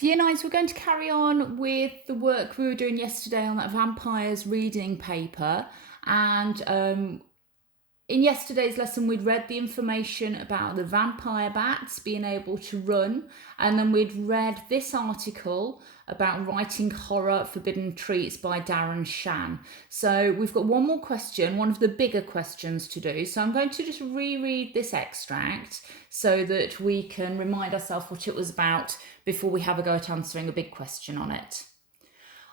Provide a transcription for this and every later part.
So year nines, we're going to carry on with the work we were doing yesterday on that vampires reading paper. And in yesterday's lesson, we'd read the information about the vampire bats being able to run. And then we'd read this article about writing horror forbidden treats by Darren Shan. So we've got one more question, one of the bigger questions to do. So I'm going to just reread this extract so that we can remind ourselves what it was about before we have a go at answering a big question on it.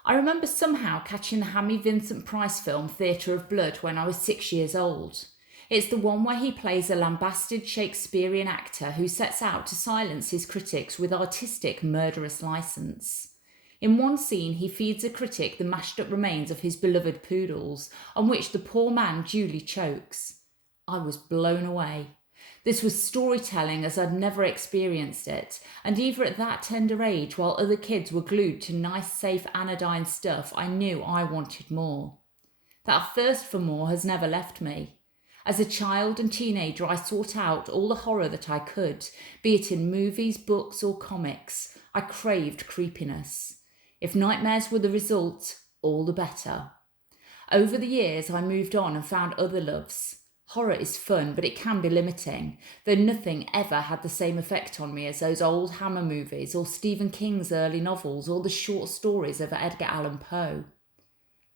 I remember somehow catching the Hammy Vincent Price film Theatre of Blood when I was 6 years old. It's the one where he plays a lambasted Shakespearean actor who sets out to silence his critics with artistic murderous license. In one scene, he feeds a critic the mashed up remains of his beloved poodles, on which the poor man duly chokes. I was blown away. This was storytelling as I'd never experienced it, and even at that tender age, while other kids were glued to nice, safe anodyne stuff, I knew I wanted more. That thirst for more has never left me. As a child and teenager, I sought out all the horror that I could, be it in movies, books, or comics. I craved creepiness. If nightmares were the result, all the better. Over the years, I moved on and found other loves. Horror is fun, but it can be limiting, though nothing ever had the same effect on me as those old Hammer movies or Stephen King's early novels or the short stories of Edgar Allan Poe.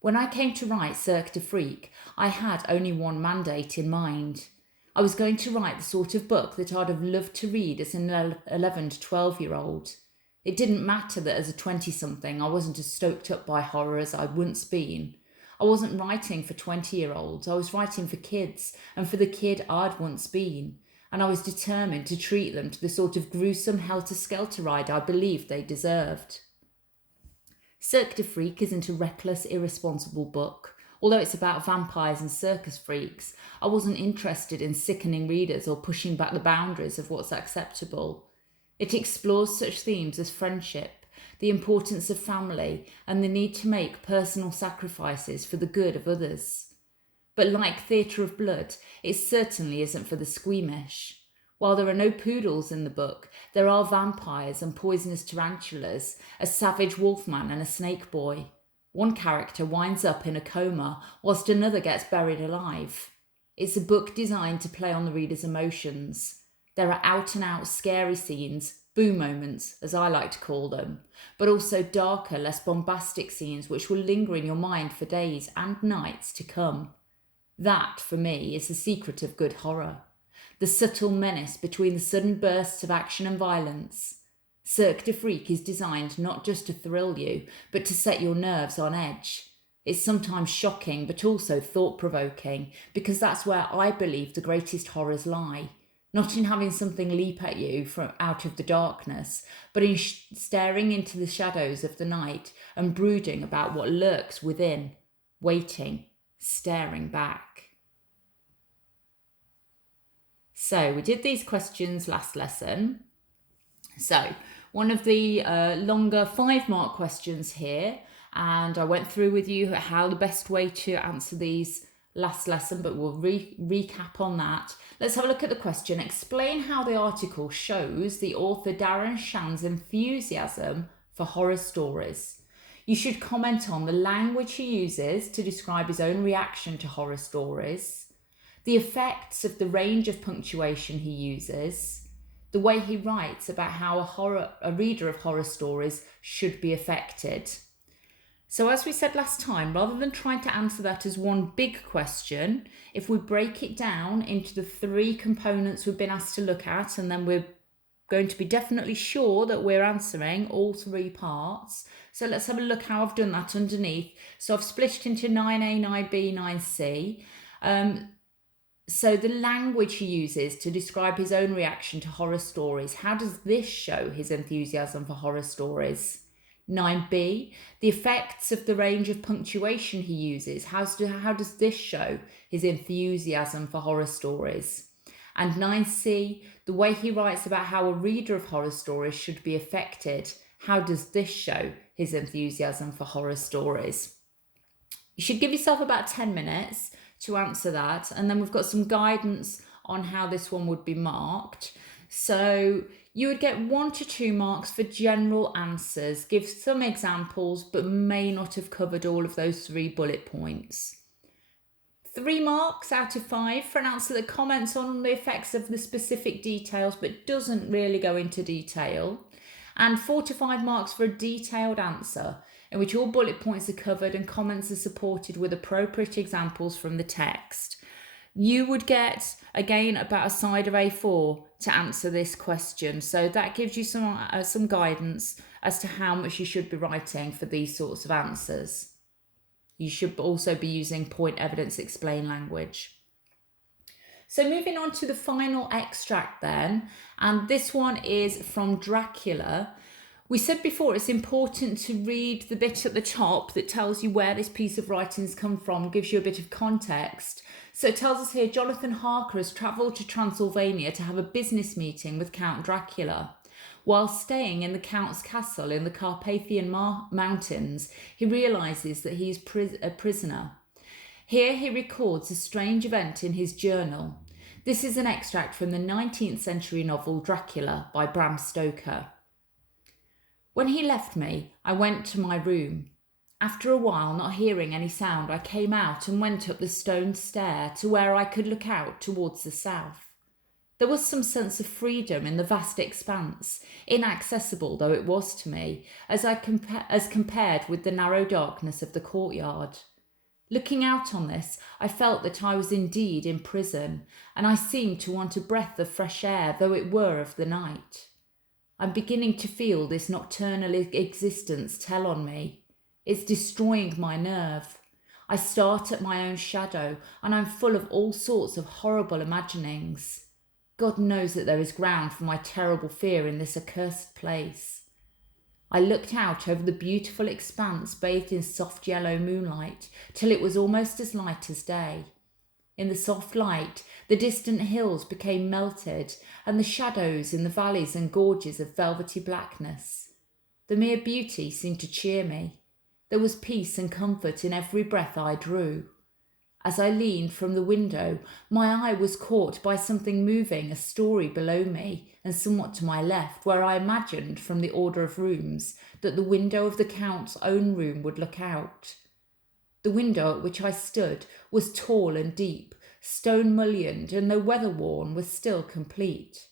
When I came to write Cirque du Freak, I had only one mandate in mind. I was going to write the sort of book that I'd have loved to read as an 11 to 12-year-old. It didn't matter that as a 20-something I wasn't as stoked up by horror as I'd once been. I wasn't writing for 20-year-olds, I was writing for kids and for the kid I'd once been, and I was determined to treat them to the sort of gruesome helter-skelter ride I believed they deserved. Cirque du Freak isn't a reckless, irresponsible book. Although it's about vampires and circus freaks, I wasn't interested in sickening readers or pushing back the boundaries of what's acceptable. It explores such themes as friendship, the importance of family, and the need to make personal sacrifices for the good of others. But like Theatre of Blood, it certainly isn't for the squeamish. While there are no poodles in the book, there are vampires and poisonous tarantulas, a savage wolfman and a snake boy. One character winds up in a coma, whilst another gets buried alive. It's a book designed to play on the reader's emotions. There are out-and-out scary scenes, boo moments, as I like to call them, but also darker, less bombastic scenes which will linger in your mind for days and nights to come. That, for me, is the secret of good horror. The subtle menace between the sudden bursts of action and violence. Cirque du Freak is designed not just to thrill you, but to set your nerves on edge. It's sometimes shocking, but also thought-provoking, because that's where I believe the greatest horrors lie. Not in having something leap at you from out of the darkness, but in staring into the shadows of the night and brooding about what lurks within, waiting, staring back. So we did these questions last lesson. So one of the longer 5-mark questions here, and I went through with you how the best way to answer these last lesson, but we'll recap on that. Let's have a look at the question. Explain how the article shows the author Darren Shan's enthusiasm for horror stories. You should comment on the language he uses to describe his own reaction to horror stories, the effects of the range of punctuation he uses, the way he writes about how a reader of horror stories should be affected. So as we said last time, rather than trying to answer that as one big question, if we break it down into the 3 components we've been asked to look at, and then we're going to be definitely sure that we're answering all 3 parts. So let's have a look how I've done that underneath. So I've split it into 9A, 9B, 9C. So the language he uses to describe his own reaction to horror stories, how does this show his enthusiasm for horror stories? 9B, the effects of the range of punctuation he uses, how does this show his enthusiasm for horror stories? And 9C, the way he writes about how a reader of horror stories should be affected, how does this show his enthusiasm for horror stories? You should give yourself about 10 minutes to answer that, and then we've got some guidance on how this one would be marked. So you would get 1 to 2 marks for general answers, give some examples, but may not have covered all of those 3 bullet points. 3 marks out of 5 for an answer that comments on the effects of the specific details but doesn't really go into detail. And 4 to 5 marks for a detailed answer in which all bullet points are covered and comments are supported with appropriate examples from the text. You would get, again, about a side of A4 to answer this question. So that gives you some guidance as to how much you should be writing for these sorts of answers. You should also be using point, evidence, explain language. So moving on to the final extract then, and this one is from Dracula. We said before it's important to read the bit at the top that tells you where this piece of writing's come from, gives you a bit of context. So it tells us here, Jonathan Harker has travelled to Transylvania to have a business meeting with Count Dracula. While staying in the Count's castle in the Carpathian Mountains, he realises that he is a prisoner. Here he records a strange event in his journal. This is an extract from the 19th century novel Dracula by Bram Stoker. When he left me, I went to my room. After a while, not hearing any sound, I came out and went up the stone stair to where I could look out towards the south. There was some sense of freedom in the vast expanse, inaccessible though it was to me, as compared with the narrow darkness of the courtyard. Looking out on this, I felt that I was indeed in prison, and I seemed to want a breath of fresh air, though it were of the night. I'm beginning to feel this nocturnal existence tell on me. It's destroying my nerve. I start at my own shadow, and I'm full of all sorts of horrible imaginings. God knows that there is ground for my terrible fear in this accursed place. I looked out over the beautiful expanse bathed in soft yellow moonlight till it was almost as light as day. In the soft light, the distant hills became melted, and the shadows in the valleys and gorges of velvety blackness. The mere beauty seemed to cheer me. There was peace and comfort in every breath I drew. As I leaned from the window, my eye was caught by something moving a story below me and somewhat to my left, where I imagined, from the order of rooms, that the window of the Count's own room would look out. The window at which I stood was tall and deep, stone-mullioned, and though weather-worn, was still complete.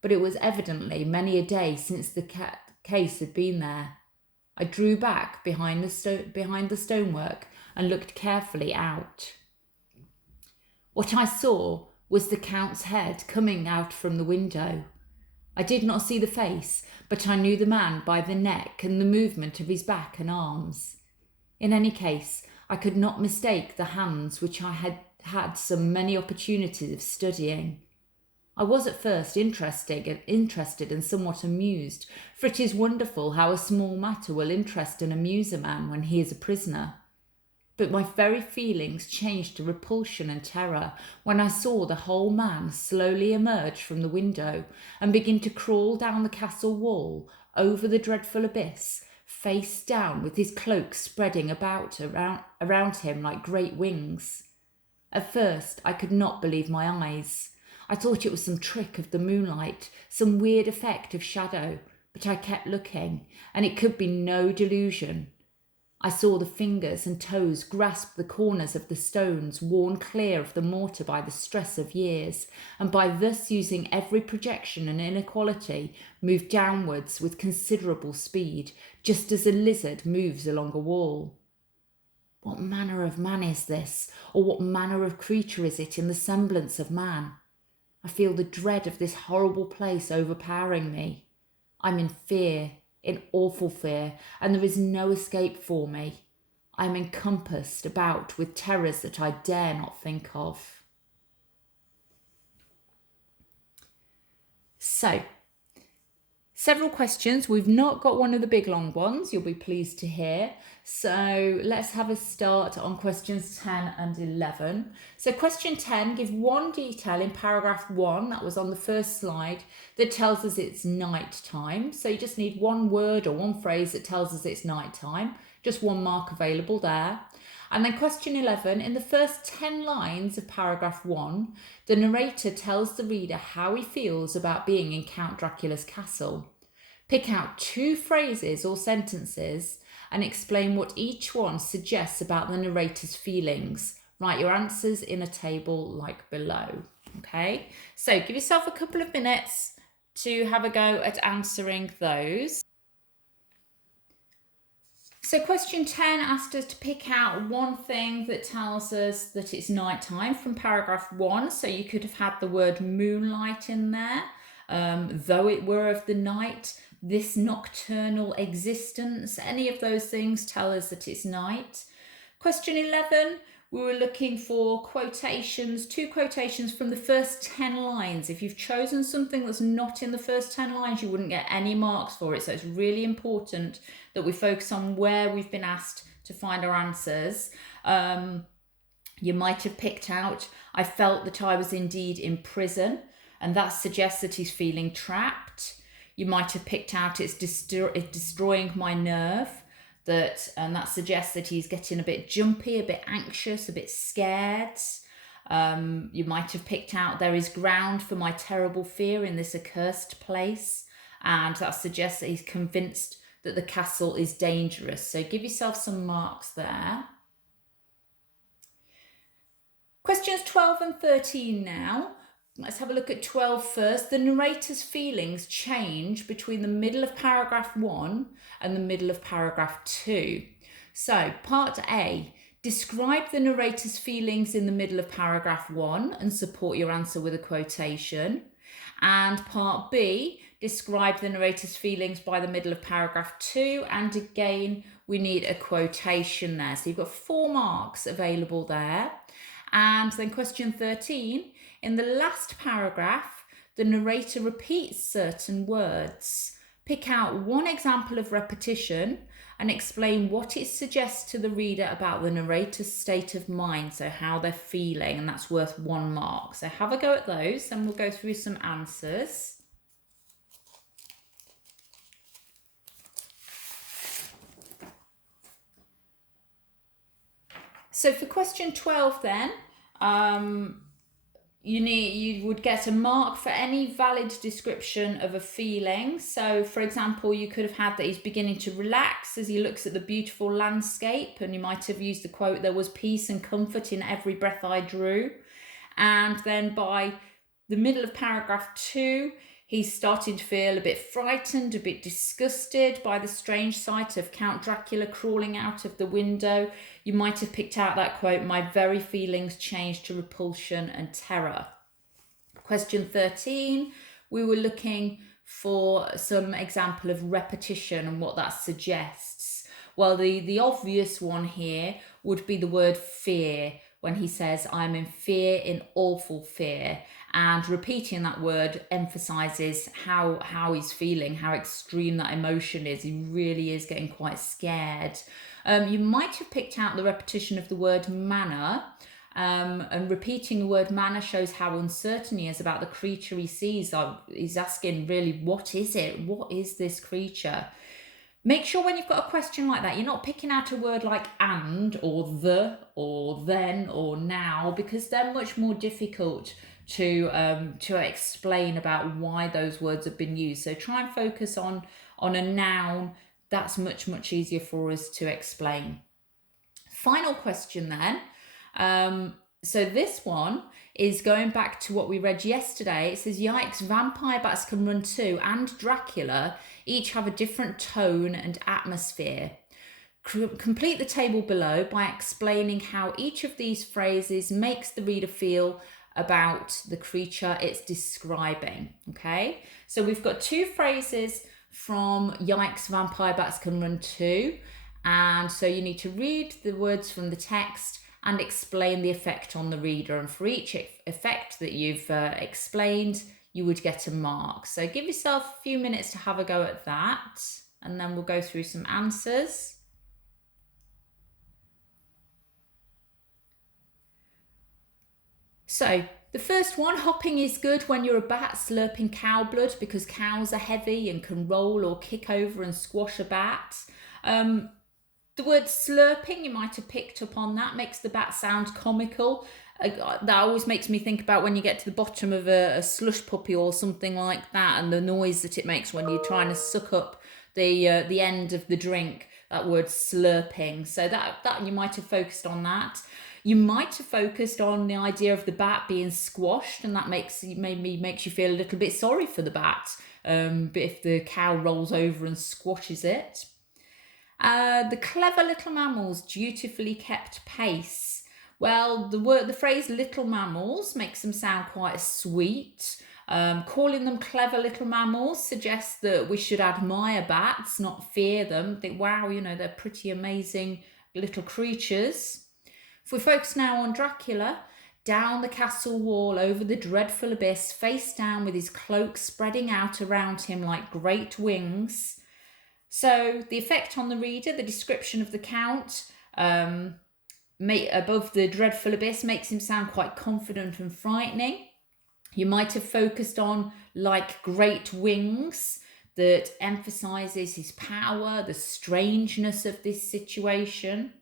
But it was evidently many a day since the case had been there. I drew back behind the stonework and looked carefully out. What I saw was the Count's head coming out from the window. I did not see the face, but I knew the man by the neck and the movement of his back and arms. In any case, I could not mistake the hands which I had had so many opportunities of studying. I was at first interested and somewhat amused, for it is wonderful how a small matter will interest and amuse a man when he is a prisoner. But my very feelings changed to repulsion and terror when I saw the whole man slowly emerge from the window and begin to crawl down the castle wall over the dreadful abyss, face down, with his cloak spreading around him like great wings. At first I could not believe my eyes. I thought it was some trick of the moonlight, some weird effect of shadow, but I kept looking, and it could be no delusion. I saw the fingers and toes grasp the corners of the stones worn clear of the mortar by the stress of years, and by thus using every projection and inequality, move downwards with considerable speed, just as a lizard moves along a wall. What manner of man is this, or what manner of creature is it in the semblance of man? I feel the dread of this horrible place overpowering me. I'm in fear, in awful fear, and there is no escape for me. I am encompassed about with terrors that I dare not think of. So, several questions. We've not got one of the big long ones, you'll be pleased to hear. So let's have a start on questions 10 and 11. So question 10, give one detail in paragraph 1, that was on the first slide, that tells us it's night time. So you just need one word or one phrase that tells us it's night time. Just 1 mark available there. And then question 11, in the first 10 lines of paragraph 1, the narrator tells the reader how he feels about being in Count Dracula's castle. Pick out 2 phrases or sentences and explain what each one suggests about the narrator's feelings. Write your answers in a table like below. Okay, so give yourself a couple of minutes to have a go at answering those. So question 10 asked us to pick out one thing that tells us that it's nighttime from paragraph 1. So you could have had the word moonlight in there. Though it were of the night, this nocturnal existence, any of those things tell us that it's night. Question 11, we were looking for quotations, 2 quotations from the first 10 lines. If you've chosen something that's not in the first 10 lines, you wouldn't get any marks for it. So it's really important that we focus on where we've been asked to find our answers. You might have picked out, I felt that I was indeed in prison, and that suggests that he's feeling trapped. You might have picked out, it's destroying my nerve, and that suggests that he's getting a bit jumpy, a bit anxious, a bit scared. You might have picked out, there is ground for my terrible fear in this accursed place, and that suggests that he's convinced that the castle is dangerous. So give yourself some marks there. Questions 12 and 13 now. Let's have a look at 12 first. The narrator's feelings change between the middle of paragraph 1 and the middle of paragraph 2. So part A, describe the narrator's feelings in the middle of paragraph 1 and support your answer with a quotation. And part B, describe the narrator's feelings by the middle of paragraph 2, and again we need a quotation there. So you've got 4 marks available there. And then question 13, in the last paragraph, the narrator repeats certain words. Pick out one example of repetition and explain what it suggests to the reader about the narrator's state of mind, so how they're feeling, and that's worth 1 mark. So have a go at those and we'll go through some answers. So for question 12 then, you would get a mark for any valid description of a feeling. So for example, you could have had that he's beginning to relax as he looks at the beautiful landscape, and you might have used the quote, there was peace and comfort in every breath I drew. And then by the middle of paragraph 2, he's starting to feel a bit frightened, a bit disgusted by the strange sight of Count Dracula crawling out of the window. You might have picked out that quote, my very feelings changed to repulsion and terror. Question 13, we were looking for some example of repetition and what that suggests. Well, the obvious one here would be the word fear, when he says, I'm in fear, in awful fear. And repeating that word emphasises how he's feeling, how extreme that emotion is. He really is getting quite scared. You might have picked out the repetition of the word manner, and repeating the word manner shows how uncertain he is about the creature he sees. He's asking really, what is it? What is this creature? Make sure when you've got a question like that, you're not picking out a word like and, or the, or then, or now, because they're much more difficult to explain about why those words have been used. So try and focus on a noun. That's much easier for us to explain. Final question then. So this one is going back to what we read yesterday. It says, yikes, Vampire Bats Can Run Too and Dracula each have a different tone and atmosphere. Complete the table below by explaining how each of these phrases makes the reader feel about the creature it's describing. Okay, so we've got 2 phrases from Yikes, Vampire Bats Can Run Too, and so you need to read the words from the text and explain the effect on the reader, and for each effect that you've explained, you would get a mark. So give yourself a few minutes to have a go at that, and then we'll go through some answers. So the first one, hopping is good when you're a bat slurping cow blood, because cows are heavy and can roll or kick over and squash a bat. The word slurping, you might have picked up on that, makes the bat sound comical. That always makes me think about when you get to the bottom of a slush puppy or something like that, and the noise that it makes when you're trying to suck up the end of the drink. That word slurping. So that you might have focused on that. You might have focused on the idea of the bat being squashed, and that makes you feel a little bit sorry for the bat. But if the cow rolls over and squashes it. The clever little mammals dutifully kept pace. Well, the phrase little mammals makes them sound quite sweet. Calling them clever little mammals suggests that we should admire bats, not fear them. Think, wow, they're pretty amazing little creatures. If we focus now on Dracula, down the castle wall over the dreadful abyss, face down with his cloak spreading out around him like great wings. So the effect on the reader, the description of the Count above the dreadful abyss makes him sound quite confident and frightening. You might have focused on like great wings, that emphasises his power, the strangeness of this situation.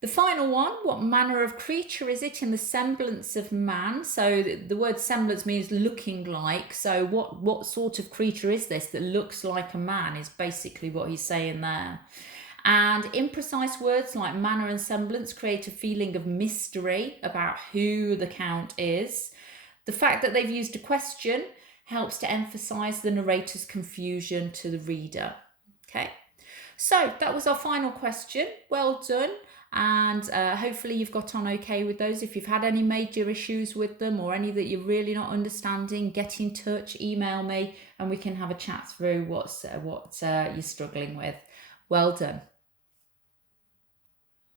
The final one, what manner of creature is it in the semblance of man? So the word semblance means looking like. So what sort of creature is this that looks like a man is basically what he's saying there. And imprecise words like manner and semblance create a feeling of mystery about who the Count is. The fact that they've used a question helps to emphasise the narrator's confusion to the reader. Okay, so that was our final question. Well done. And hopefully you've got on okay with those. If you've had any major issues with them or any that you're really not understanding, get in touch, email me, and we can have a chat through what you're struggling with. Well done.